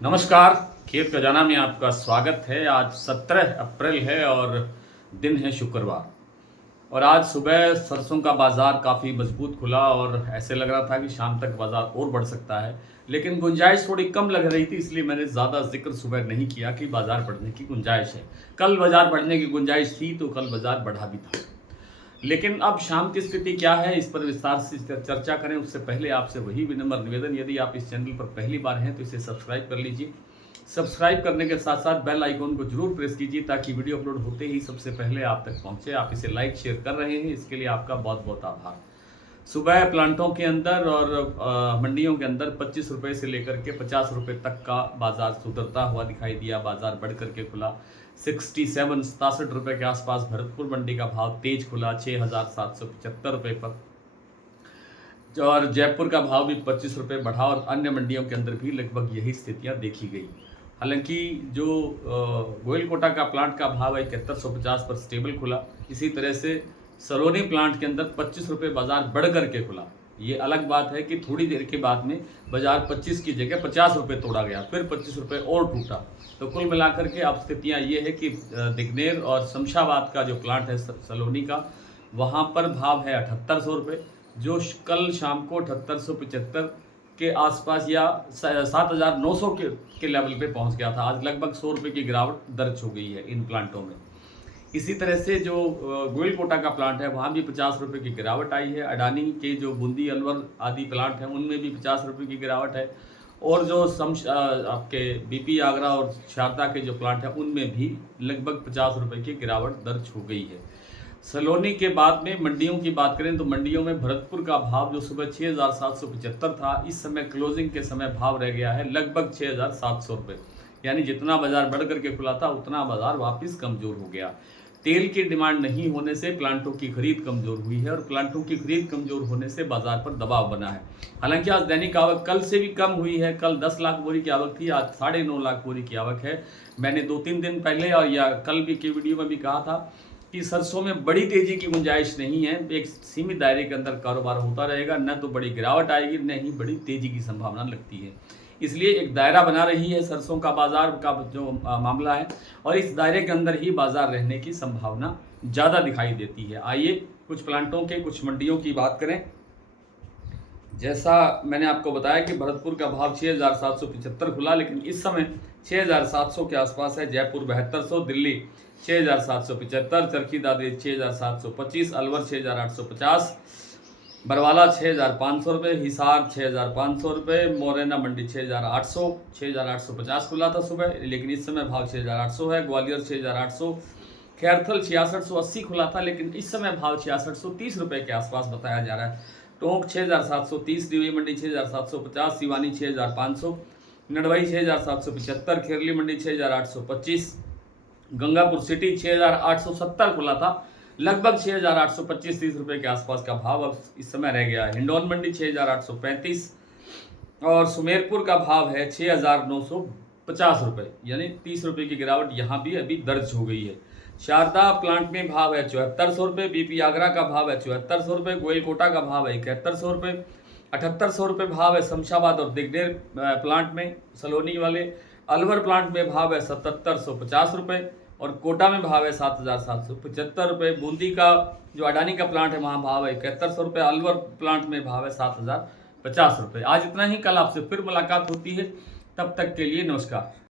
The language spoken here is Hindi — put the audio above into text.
नमस्कार। खेत खजाना में आपका स्वागत है। आज 17 अप्रैल है और दिन है शुक्रवार। और आज सुबह सरसों का बाज़ार काफ़ी मजबूत खुला और ऐसे लग रहा था कि शाम तक बाज़ार और बढ़ सकता है, लेकिन गुंजाइश थोड़ी कम लग रही थी, इसलिए मैंने ज़्यादा जिक्र सुबह नहीं किया कि बाज़ार बढ़ने की गुंजाइश है। कल बाज़ार बढ़ने की गुंजाइश थी तो कल बाज़ार बढ़ा भी था। लेकिन अब शाम की स्थिति क्या है, इस पर विस्तार से चर्चा करें उससे पहले आपसे वही विनम्र निवेदन, यदि आप इस चैनल पर पहली बार हैं तो इसे सब्सक्राइब कर लीजिए। सब्सक्राइब करने के साथ साथ बेल आइकॉन को जरूर प्रेस कीजिए ताकि वीडियो अपलोड होते ही सबसे पहले आप तक पहुंचे। आप इसे लाइक शेयर कर रहे हैं, इसके लिए आपका बहुत बहुत आभार। सुबह प्लांटों के अंदर और मंडियों के अंदर 25 रुपये से लेकर के 50 रुपये तक का बाजार सुधरता हुआ दिखाई दिया। बाजार बढ़ करके खुला 67 रुपये के आसपास। भरतपुर मंडी का भाव तेज खुला 6,775 रुपये पर, और जयपुर का भाव भी 25 रुपये बढ़ा और अन्य मंडियों के अंदर भी लगभग यही स्थितियां देखी गई। हालांकि जो गोयलकोटा का प्लांट का भाव है 7150 पर स्टेबल खुला। इसी तरह से सलोनी प्लांट के अंदर 25 रुपये बाजार बढ़ करके खुला। ये अलग बात है कि थोड़ी देर के बाद में बाजार 25 की जगह 50 रुपये तोड़ा गया, फिर 25 रुपये और टूटा। तो कुल मिलाकर के अब स्थितियाँ ये है कि दिग्नेर और शमशाबाद का जो प्लांट है सलोनी का, वहाँ पर भाव है 7800 रुपये, जो कल शाम को 7875 के आसपास या 7900 के लेवल पे पहुंच गया था। आज लगभग 100 रुपये की गिरावट दर्ज हो गई है इन प्लांटों में। इसी तरह से जो गोयलकोटा का प्लांट है वहाँ भी 50 रुपये की गिरावट आई है। अडानी के जो बूंदी अलवर आदि प्लांट हैं उनमें भी 50 रुपये की गिरावट है। और जो आपके बीपी आगरा और शारदा के जो प्लांट हैं उनमें भी लगभग 50 रुपये की गिरावट दर्ज हो गई है। सलोनी के बाद में मंडियों की बात करें तो मंडियों में भरतपुर का भाव जो सुबह 6,775 था, इस समय क्लोजिंग के समय भाव रह गया है लगभग 6,700 रुपये। यानी जितना बाजार बढ़ करके खुला था उतना बाजार वापस कमज़ोर हो गया। तेल की डिमांड नहीं होने से प्लांटों की खरीद कमज़ोर हुई है और प्लांटों की खरीद कमज़ोर होने से बाजार पर दबाव बना है। हालांकि आज दैनिक आवक कल से भी कम हुई है। कल 10 लाख बोरी की आवक थी, आज 9.5 लाख बोरी की आवक है। मैंने 2-3 दिन पहले और या कल भी की वीडियो में भी कहा था कि सरसों में बड़ी तेजी की गुंजाइश नहीं है। एक सीमित दायरे के अंदर कारोबार होता रहेगा, न तो बड़ी गिरावट आएगी न ही बड़ी तेजी की संभावना लगती है। इसलिए एक दायरा बना रही है सरसों का बाजार का जो मामला है, और इस दायरे के अंदर ही बाजार रहने की संभावना ज़्यादा दिखाई देती है। आइए कुछ प्लांटों के कुछ मंडियों की बात करें। जैसा मैंने आपको बताया कि भरतपुर का भाव 6,775 खुला, लेकिन इस समय 6,700 के आसपास है। जयपुर 7200, दिल्ली 6,775, चरखी दादरी 6,725, अलवर 6,850, बरवाला 6,500 रुपये, हिसार 6,500 रुपये, मोरैना मंडी 6,800, 6,850 खुला था सुबह, लेकिन इस समय भाव 6,800 है। ग्वालियर 6,800, खैरथल 6680 खुला था, लेकिन इस समय भाव 6630 रुपये के आसपास बताया जा रहा है। टोंक 6,730, दिल्ली मंडी 6,750, सिवानी 6,500, नडवई 6,775, खेरली मंडी 6,825, गंगापुर सिटी 6,870 खुला था। लगभग 6,825-30 रुपये के आसपास का भाव अब इस समय रह गया है। हिंडौन मंडी 6,835 और सुमेरपुर का भाव है 6,950 रुपये, यानी 30 रुपये की गिरावट यहाँ भी अभी दर्ज हो गई है। शारदा प्लांट में भाव है 7400 रुपये, बीपी आगरा का भाव है 7400 रुपये, गोयलकोटा का भाव है 7100 रुपये, 7800 रुपये भाव है शमशाबाद और दिग्नेर प्लांट में सलोनी वाले। अलवर प्लांट में भाव है 7750 रुपये और कोटा में भाव है 7,775 रुपये। बूंदी का जो अडानी का प्लांट है वहाँ भाव है 7100 रुपये, अलवर प्लांट में भाव है 7,050 रुपये। आज इतना ही, कल आपसे फिर मुलाकात होती है, तब तक के लिए नमस्कार।